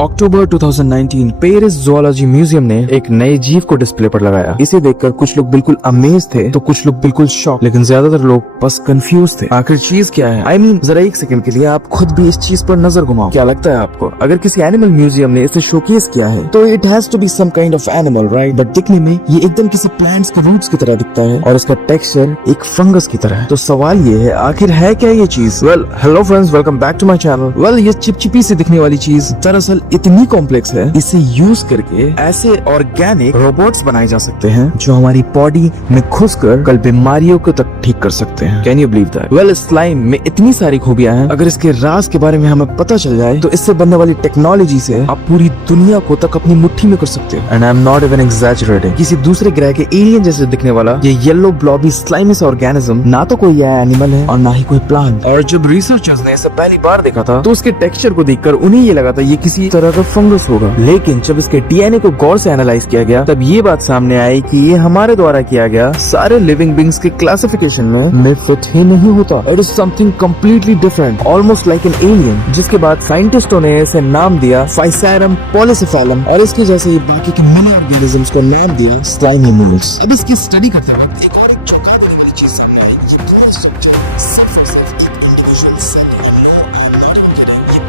अक्टूबर 2019 Paris zoology museum ने एक नए जीव को डिस्प्ले पर लगाया। इसे देखकर कुछ लोग बिल्कुल अमेज थे तो कुछ लोग बिल्कुल शॉक, लेकिन ज्यादातर लोग बस कंफ्यूज थे। आखिर चीज क्या है? जरा एक सेकंड के लिए आप खुद भी इस चीज पर नजर घुमाओ। क्या लगता है आपको, अगर किसी एनिमल म्यूजियम ने इसे शोकेस किया है तो it has to be some kind of animal, right? But दिखने में ये एकदम किसी प्लांट्स के रूट्स की तरह दिखता है और इसका टेक्सचर एक फंगस की तरह है। तो सवाल ये है, आखिर है क्या ये चीज? Well, hello friends, welcome back to my channel. Well, ये चिपचिपी से दिखने वाली चीज दरअसल इतनी कॉम्प्लेक्स है, इसे यूज करके ऐसे ऑर्गेनिक रोबोट्स बनाए जा सकते हैं जो हमारी बॉडी में घुसकर कल बीमारियों को तक ठीक कर सकते हैं। Can you believe that? Well, slime में इतनी सारी खूबियां हैं, अगर इसके राज के बारे में हमें पता चल जाए तो इससे बनने वाली टेक्नोलॉजी से आप पूरी दुनिया को तक अपनी मुट्ठी में कर सकते हो। And I am not even exaggerating. किसी दूसरे ग्रह के एलियन जैसे दिखने वाला ये येलो ब्लॉबी स्लाइमस ऑर्गेनिज्म ना तो कोई एनिमल है और ना ही कोई प्लांट। और जब रिसर्चर्स ने इसे पहली बार देखा था तो उसके टेक्सचर को देखकर उन्हें ये लगा था ये किसी तरह का फंगस होगा, लेकिन जब इसके डीएनए को गौर से एनालाइज किया गया तब ये बात सामने आई कि ये हमारे द्वारा किया गया सारे लिविंग बींग्स के क्लासिफिकेशन में फिट ही नहीं होता। It is something completely different, almost like an alien. जिसके बाद साइंटिस्टों ने इसे नाम दिया फाइसेरम पॉलीसेफेलम और इसके जैसे बाकी के मिनी ऑर्गेनिजम्स को नाम दिया स्लाइमी मोल्ड्स। अब इसकी स्टडी करते वक्त एक और चौंका देने वाली चीज सामने आई, ये पूरा स्ट्रक्चर सिर्फ और सिर्फ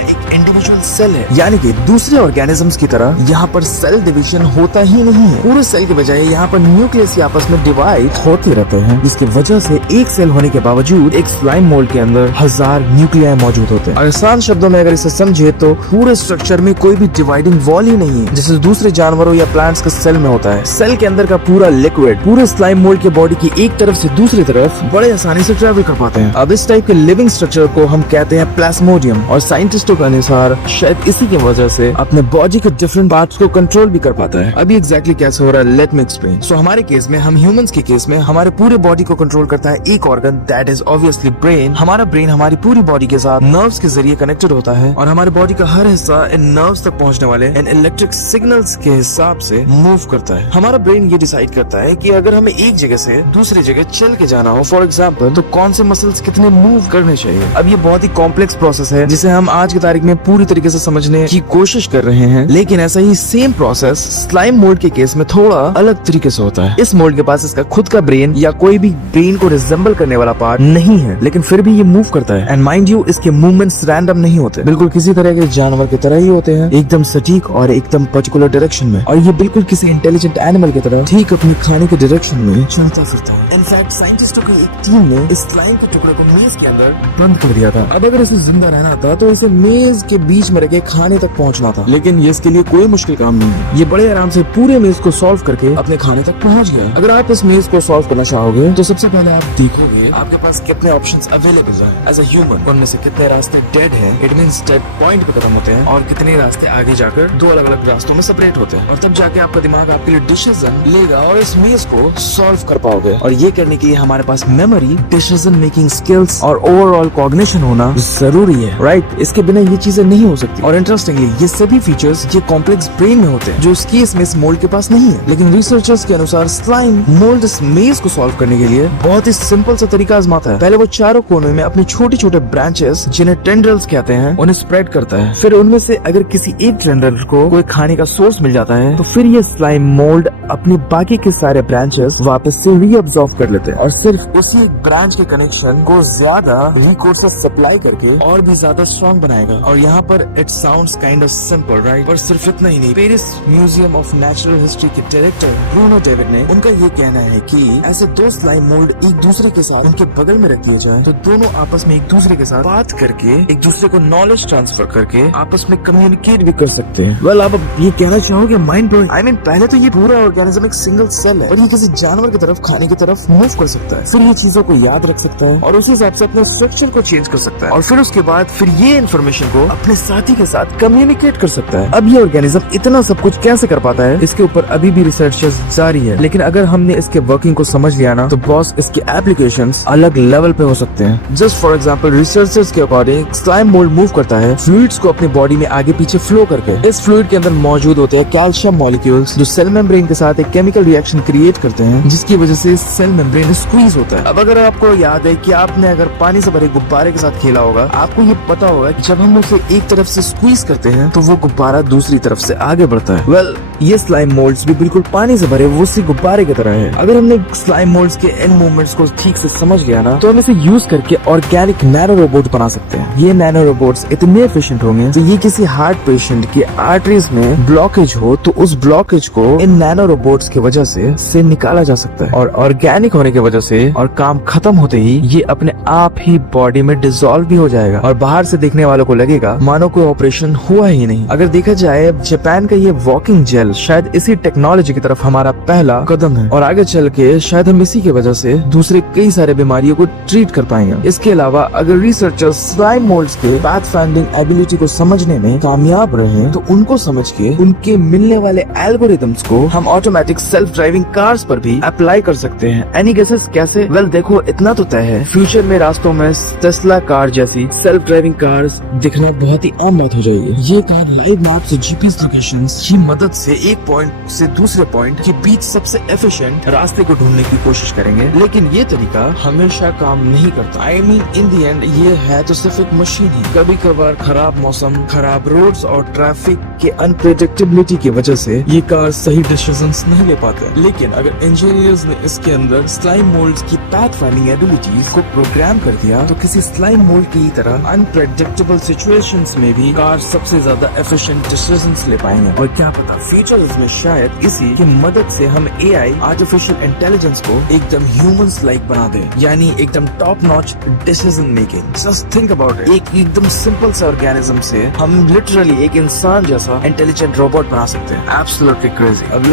एक इंडिविजुअल सेल है, यानी कि दूसरे ऑर्गेनिजम्स की तरह यहाँ पर सेल डिवीजन होता ही नहीं है। पूरे सेल के बजाय यहाँ पर न्यूक्लियस आपस में डिवाइड होते रहते हैं, जिसकी वजह से एक सेल होने के बावजूद एक स्लाइम मोल्ड के अंदर 1000 न्यूक्लियाई मौजूद होते हैं। आसान शब्दों में अगर इसे समझे तो पूरे स्ट्रक्चर में कोई भी डिवाइडिंग वॉल ही नहीं है, जैसे दूसरे जानवरों या प्लांट्स के सेल में होता है। सेल के अंदर का पूरा लिक्विड पूरे स्लाइम मोल्ड के बॉडी की एक तरफ से दूसरी तरफ बड़े आसानी से ट्रेवल कर पाते हैं। अब इस टाइप के लिविंग स्ट्रक्चर को हम कहते हैं प्लाज्मोडियम, और साइंटिस्टों के अनुसार शायद इसी की वजह से अपने बॉडी के डिफरेंट पार्ट्स को कंट्रोल भी कर पाता है। अभी एग्जैक्टली कैसे हो रहा है, लेट मी एक्सप्लेन। सो हमारे केस में, हम ह्यूमंस के केस में, हमारे पूरे बॉडी को कंट्रोल करता है एक organ, that is obviously brain. हमारा ब्रेन हमारी पूरी बॉडी के साथ नर्व्स के जरिए कनेक्टेड होता है और हमारे बॉडी का हर हिस्सा इन नर्व्स तक पहुंचने वाले इन इलेक्ट्रिक सिग्नल्स के हिसाब से मूव करता है। हमारा ब्रेन ये डिसाइड करता है कि अगर हमें एक जगह से दूसरी जगह चल के जाना हो, फॉर एग्जाम्पल, तो कौन से मसल्स कितने मूव करने चाहिए। अब ये बहुत ही कॉम्प्लेक्स प्रोसेस है जिसे हम आज की तारीख में पूरी तरीके से समझने की कोशिश कर रहे हैं, लेकिन ऐसा ही सेम प्रोसेस स्लाइम मोल्ड के केस में थोड़ा अलग तरीके से होता है। इस मोल्ड के पास इसका खुद का ब्रेन या कोई भी ब्रेन को रिजेंबल करने वाला पार्ट नहीं है, लेकिन फिर भी ये मूव करता है। एंड माइंड यू, इसके मूवमेंट्स रैंडम नहीं होते, बिल्कुल किसी तरह के जानवर की तरह ही होते हैं, एकदम सटीक और एकदम पर्टिकुलर डायरेक्शन में। और ये बिल्कुल किसी इंटेलिजेंट एनिमल की तरह ठीक अपनी खाने के डायरेक्शन में चलता फिरता है। इनफैक्ट साइंटिस्टों की एक टीम ने इस स्लाइम के टुकड़े को मेज के अंदर बंद कर दिया था। अब अगर इसे जिंदा रहना था तो इसे मेज के बीच में रखे खाने तक पहुंचना था, लेकिन ये इसके लिए कोई मुश्किल काम नहीं है। ये बड़े आराम से पूरे मेज को सॉल्व करके अपने खाने तक पहुंच गया। अगर आप इस मेज को सॉल्व करना चाहोगे तो सबसे पहले आप देखोगे आपके पास कितने ऑप्शंस अवेलेबल हैं एज अ ह्यूमन। उनमें से कितने रास्ते डेड हैं, इट मींस डेड पॉइंट पे खत्म होते हैं, और कितने रास्ते आगे जाकर दो अलग अलग रास्तों में सेपरेट होते हैं। और तब जाके आपका दिमाग आपके लिए डिसीजन लेगा और इस मेज को सॉल्व कर पाओगे। और ये करने के लिए हमारे पास मेमोरी, डिसीजन मेकिंग स्किल्स और ओवरऑल कॉग्निशन होना जरूरी है, राइट? इसके बिना ये चीजें नहीं हो सकती। और इंटरेस्टिंगली ये सभी फीचर्स ये कॉम्प्लेक्स ब्रेन में होते हैं, जो इस केस में इस मोल्ड के पास नहीं है। लेकिन रिसर्चर्स के अनुसार स्लाइम मोल्ड इस मेज को सॉल्व करने के लिए बहुत ही सिंपल सा तरीका आजमाता है। पहले वो चारों कोनों में अपने छोटे छोटे ब्रांचेस, जिन्हें टेंड्रिल्स कहते हैं, उन्हें स्प्रेड करता है। फिर उनमें से अगर किसी एक टेंड्रिल को कोई खाने का सोर्स मिल जाता है तो फिर ये स्लाइम मोल्ड अपने बाकी के सारे ब्रांचेस वापस से रीअब्सॉर्ब कर लेते हैं और सिर्फ उसी ब्रांच के कनेक्शन को ज्यादा रिसोर्सेस सप्लाई करके और भी ज्यादा स्ट्रॉन्ग बनाएगा। और यहाँ पर it sounds kind of simple, right? पर सिर्फ इतना ही नहीं, Paris museum of natural history के डायरेक्टर ब्रूनो डेविड ने, उनका ये कहना है कि ऐसे दो स्लाइम मोल्ड एक दूसरे के साथ उनके बगल में रख दिए जाए तो दोनों आपस में एक दूसरे के साथ बात करके एक दूसरे को नॉलेज ट्रांसफर करके आपस में कम्युनिकेट भी कर सकते हैं। वेल, आप ये कहना चाहोगे माइंड ब्लोइंग। आई मीन, पहले तो ये पूरा ऑर्गेनिज्म एक सिंगल सेल है, पर ये किसी जानवर की तरफ, खाने की तरफ मूव कर सकता है, फिर ये चीजों को याद रख सकता है और उस हिसाब से अपने स्ट्रक्चर को चेंज कर सकता है, और फिर उसके बाद फिर ये इन्फॉर्मेशन को अपने साथी के साथ कम्युनिकेट कर सकता है। अब ये ऑर्गेनिज्म इतना सब कुछ कैसे कर पाता है, इसके ऊपर अभी भी रिसर्च जारी है, लेकिन अगर हमने इसके वर्किंग को समझ लिया ना तो बॉस इसके एप्लीकेशंस अलग लेवल पे हो सकते हैं। जस्ट फॉर एग्जांपल, रिसर्चर्स के अकॉर्डिंग स्लाइम मोल्ड मूव करता है फ्लूइड्स को अपनी बॉडी में आगे पीछे फ्लो करके। इस फ्लूइड के अंदर मौजूद होते हैं कैल्शियम मॉलिक्यूल्स जो सेल मेम्ब्रेन के साथ एक केमिकल रिएक्शन क्रिएट करते हैं, जिसकी वजह से सेल मेम्ब्रेन स्क्वीज होता है। अब अगर आपको याद है कि आपने अगर पानी से भरे गुब्बारे के साथ खेला होगा, आपको ये पता होगा कि जब हम उसे एक तरफ तरफ से स्क्वीज करते हैं तो वो गुब्बारा दूसरी तरफ से आगे बढ़ता है। वेल, ये स्लाइम मोल्ड्स भी बिल्कुल पानी से भरे उसी गुब्बारे की तरह है। अगर हमने स्लाइम मोल्ड्स के इन मूवमेंट्स को ठीक से समझ गया ना, तो हम इसे यूज करके ऑर्गेनिक नैनो रोबोट बना सकते हैं। ये नैनो रोबोट्स इतने एफिशिएंट होंगे तो ये किसी हार्ट पेशेंट की आर्टरीज में ब्लॉकेज हो तो उस ब्लॉकेज को इन नैनो रोबोट्स की वजह से निकाला जा सकता है, और ऑर्गेनिक होने की वजह से और काम खत्म होते ही ये अपने आप ही बॉडी में डिसॉल्व भी हो जाएगा, और बाहर से देखने वालों को लगेगा मानो कोई ऑपरेशन हुआ ही नहीं। अगर देखा जाए जापान का ये वॉकिंग जेल शायद इसी टेक्नोलॉजी की तरफ हमारा पहला कदम है, और आगे चल के शायद हम इसी की वजह से दूसरे कई सारे बीमारियों को ट्रीट कर पाएंगे। इसके अलावा अगर रिसर्चर्स स्लाइम मोल्ड्स के पाथ फाइंडिंग एबिलिटी को समझने में कामयाब रहे तो उनको समझ के उनके मिलने वाले एल्गोरिथम्स को हम ऑटोमेटिक सेल्फ ड्राइविंग कार्स पर भी अप्लाई कर सकते हैं। एनी गेसेस कैसे? वेल देखो, इतना तो तय है, फ्यूचर में रास्तों में टेस्ला कार जैसी सेल्फ ड्राइविंग कार्स दिखना बहुत ही आम बात हो जाएगी। ये कार लाइव मैप से जीपीएस लोकेशंस की मदद से एक पॉइंट से दूसरे पॉइंट के बीच सबसे एफिशिएंट रास्ते को ढूंढने की कोशिश करेंगे, लेकिन ये तरीका हमेशा काम नहीं करता। I mean in the and ये है तो सिर्फ एक मशीन ही। कभी कभार खराब मौसम, खराब रोड्स और ट्रैफिक के अनप्रेडिक्टेबिलिटी की वजह से ये कार सही डिसीजंस नहीं ले पाते। लेकिन अगर इंजीनियर्स ने इसके अंदर स्लाइम मोल्ड्स की पाथ फाइंडिंग एबिलिटीज को प्रोग्राम कर दिया तो किसी स्लाइम मोल्ड की तरह अनप्रेडिक्टेबल सिचुएशंस में भी कार सबसे ज्यादा एफिशिएंट डिसीजंस ले पाएंगे। और क्या पता फ्यूचर्स में शायद इसी की मदद से हम एआई आर्टिफिशियल इंटेलिजेंस को एकदम ह्यूमंस लाइक बना दे, यानी एकदम top notch decision making. Just think about it, एक एकदम सिंपल से ऑर्गेनिज्म से हम लिटरली एक इंसान जैसा इंटेलिजेंट रोबोट बना सकते हैं। Absolutely crazy. अब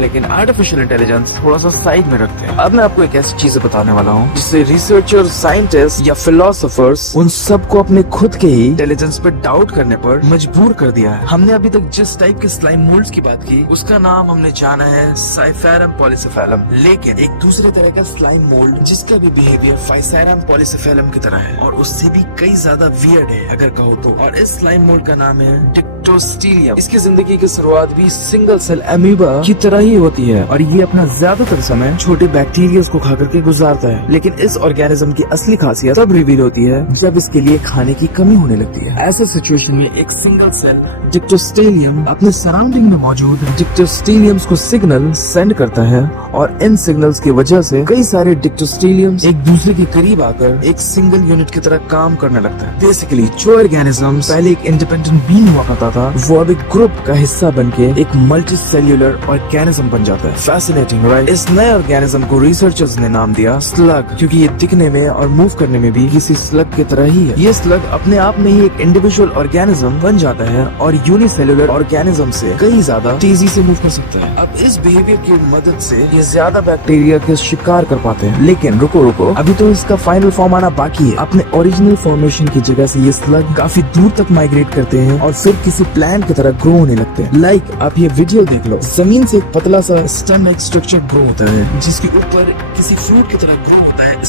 लेकिन आर्टिफिशियल इंटेलिजेंस थोड़ा सा साइड में रखते हैं। अब मैं आपको एक ऐसी चीज बताने वाला हूँ जिससे रिसर्चर, साइंटिस्ट या फिलोसोफर्स उन सबको अपने खुद के ही इंटेलिजेंस पे डाउट करने पर मजबूर कर दिया है। हमने अभी तक जिस टाइप के स्लाइम मोल्ड्स की बात की उसका नाम हमने जाना है साइफेरम पॉलीसेफेलम, लेकिन एक दूसरे तरह का स्लाइम मोल्ड जिसका भी बिहेवियर फाइसेरम पॉलीसेफेलम की तरह है और उससे भी कई ज्यादा वियर्ड है अगर कहो तो। और इस स्लाइम मोल्ड का नाम है डिक्टोस्टीलियम। इसकी जिंदगी की शुरुआत भी सिंगल सेल अमीबा की तरह ही होती है और ये अपना ज्यादातर समय छोटे बैक्टीरिया को खा करके गुजारता है। लेकिन इस ऑर्गेनिज्म की असली खासियत तब रिवील होती है जब इसके लिए खाने की कमी होने लगती है। ऐसे सिचुएशन में एक सिंगल सेल डिक्टोस्टेलियम अपने सराउंडिंग में मौजूद डिक्टोस्टेलियम्स को सिग्नल सेंड करता है और इन सिग्नल्स की वजह से कई सारे डिक्टोस्टेलियम्स एक दूसरे के करीब आकर एक सिंगल यूनिट की तरह काम करने लगता है। बेसिकली जो ऑर्गेनिज्म पहले एक इंडिपेंडेंट बीइंग हुआ करता था वो अब एक ग्रुप का हिस्सा बनके एक मल्टी सेल्यूलर ऑर्गेनिज्म बन जाता है। Fascinating right? इस नए ऑर्गेनिज्म को रिसर्चर्स ने नाम दिया स्लग, क्योंकि ये दिखने में और मूव करने में भी किसी स्लग की तरह ही है। ये स्लग अपने आप में ही एक इंडिविजुअल ऑर्गेनिज्म बन जाता है और यूनिसेल्युलर ऑर्गेनिज्म से कई ज्यादा तेजी से मूव कर सकता है। अब इस बिहेवियर की मदद से ये ज्यादा बैक्टीरिया के शिकार कर पाते हैं। लेकिन रुको, अभी तो इसका फाइनल फॉर्म आना बाकी है। अपने ओरिजिनल फॉर्मेशन की जगह से ये स्लग काफी दूर तक माइग्रेट करते हैं और फिर किसी प्लांट की तरह ग्रो होने लगते हैं। लाइक आप ये वीडियो देख लो, जमीन से एक पतला सा स्टेम लाइक स्ट्रक्चर ग्रो होता है जिसके ऊपर किसी फ्रूट की तरह ग्रो होता है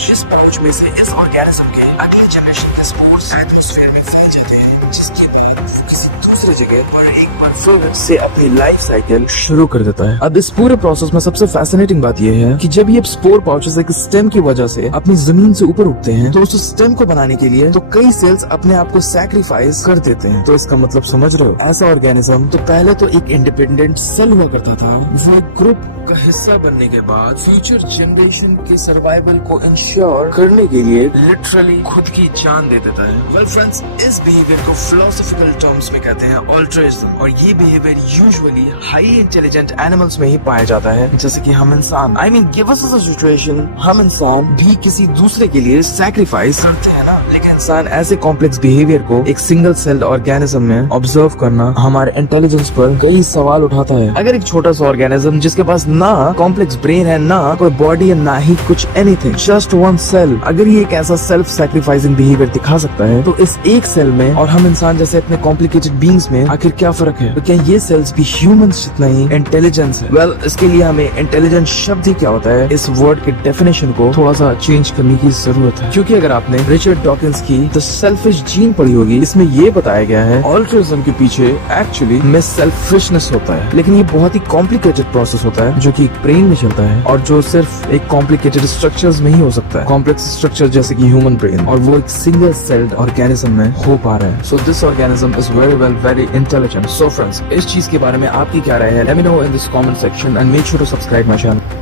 जिस पाउच में से इस ऑर्गेनिज्म के अगले जनरेशन के स्पोर्स एटमॉस्फेयर में फैल जाते हैं, जिसके बाद वो किसी दूसरी जगह पर एक बार फिर से अपनी लाइफ साइकिल शुरू कर देता है। अब इस पूरे प्रोसेस में सबसे फैसिनेटिंग बात यह है कि जब ये स्पोर पाउचेस एक स्टेम की वजह से अपनी जमीन से ऊपर उठते हैं तो उस स्टेम को बनाने के लिए तो कई सेल्स अपने आप को सैक्रिफाइस कर देते हैं। तो इसका मतलब समझ रहे हो? ऐसा ऑर्गेनिज्म तो पहले तो एक इंडिपेंडेंट सेल हुआ करता था, वो एक ग्रुप का हिस्सा बनने के बाद फ्यूचर जनरेशन के सर्वाइवल को इंश्योर करने के लिए लिटरली खुद की जान दे देता है। वेल फ्रेंड्स, इस बिहेवियर को फिलोसॉफिकल टर्म्स में कहते हैं ऑल्ट्रिज्म, और ये behaviour usually high intelligent animals में ही पाया जाता है, जैसे कि हम इंसान। I mean give us a situation, हम इंसान भी किसी दूसरे के लिए सैक्रिफाइस करते हैं ना, लेकिन इंसान ऐसे कॉम्प्लेक्स बिहेवियर को एक सिंगल सेल्ड ऑर्गेनिज्म में ऑब्जर्व करना हमारे इंटेलिजेंस पर कई सवाल उठाता है। अगर एक छोटा सा ऑर्गेनिज्म जिसके पास ना कॉम्प्लेक्स ब्रेन है, ना कोई बॉडी है, ना ही कुछ एनीथिंग, जस्ट वन सेल, अगर ये एक ऐसा सेल्फ सैक्रिफाइसिंग बिहेवियर दिखा सकता है तो इस एक सेल में और हम इंसान जैसे इतने कॉम्प्लिकेटेड बीइंग्स में आखिर क्या फर्क है? तो क्या ये सेल्स भी ह्यूमंस जितना ही इंटेलिजेंस है? वेल, इसके लिए हमें इंटेलिजेंस शब्द ही क्या होता है, इस वर्ड के डेफिनेशन को थोड़ा सा चेंज करने की जरूरत है। क्योंकि अगर आपने रिचर्ड डॉकिंस की द सेल्फिश जीन पढ़ी होगी, इसमें ये बताया गया है ऑल्ट्रिज्म के पीछे एक्चुअली में सेल्फिशनेस होता है, लेकिन ये बहुत ही कॉम्प्लिकेटेड प्रोसेस होता है जो कि ब्रेन में चलता है और जो सिर्फ एक कॉम्प्लिकेटेड स्ट्रक्चर्स में ही हो सकता है, कॉम्प्लेक्स स्ट्रक्चर जैसे कि ह्यूमन ब्रेन, और वो एक सिंगल सेल्ड ऑर्गेनिज्म में हो पा रहा है। So this organism is very intelligent. So friends, इस चीज के बारे में आपकी क्या राय है? Let me know in this comment section and make sure to subscribe my channel.